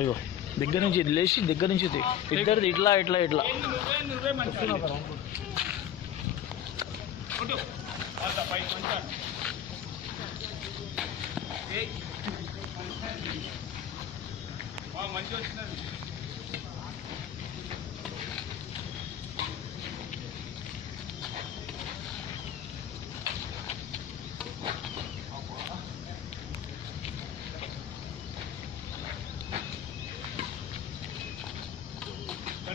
ఇగో దగ్గర నుంచి లేచి దగ్గర నుంచి ఇద్దరిది ఇట్లా ఇట్లా ఇట్లా మంచి వచ్చినది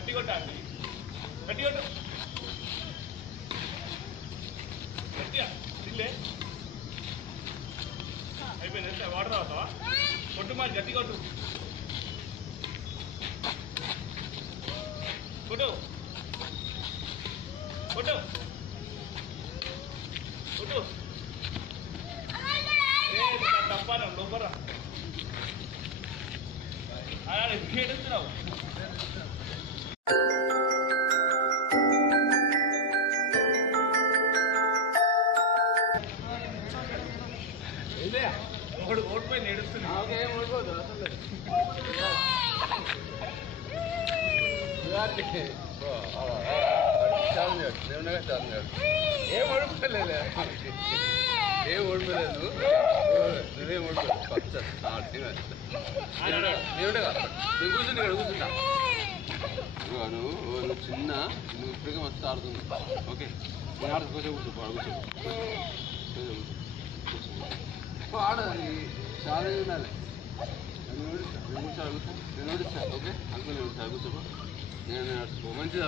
గట్టి కొట్టాలి గట్టి కొట్టు గట్టిగా తిల్లే అయిపోయింది వాటర్ తాగుతావా కొట్టు మరి గట్టి కొట్టు కొట్టు కొట్టు కొట్టు తప్పాను లోపరా అలా ఏడుస్తున్నావు ఒకడు ఓడిపోయి నేడుస్తున్నా ఓడిపోదు అసలు ఏం ఓడిపోలేదు ఏం ఓడిపోలేదు నువ్వేం ఓడిపోలేదు పచ్చ నేనుండే కదా నేను కూర్చుంటే ఇక్కడ కూర్చుంటా నువ్వు చిన్న నువ్వు ఇప్పటికే మస్తు ఆడుతుంది ఓకే నేను ఆడుతూ కూర్చో కూర్చో ఆడాలి చాలా ఉండాలి నేను ఓడిస్తా ఓకే అనుకుని కూర్చోపో నేను మంచిది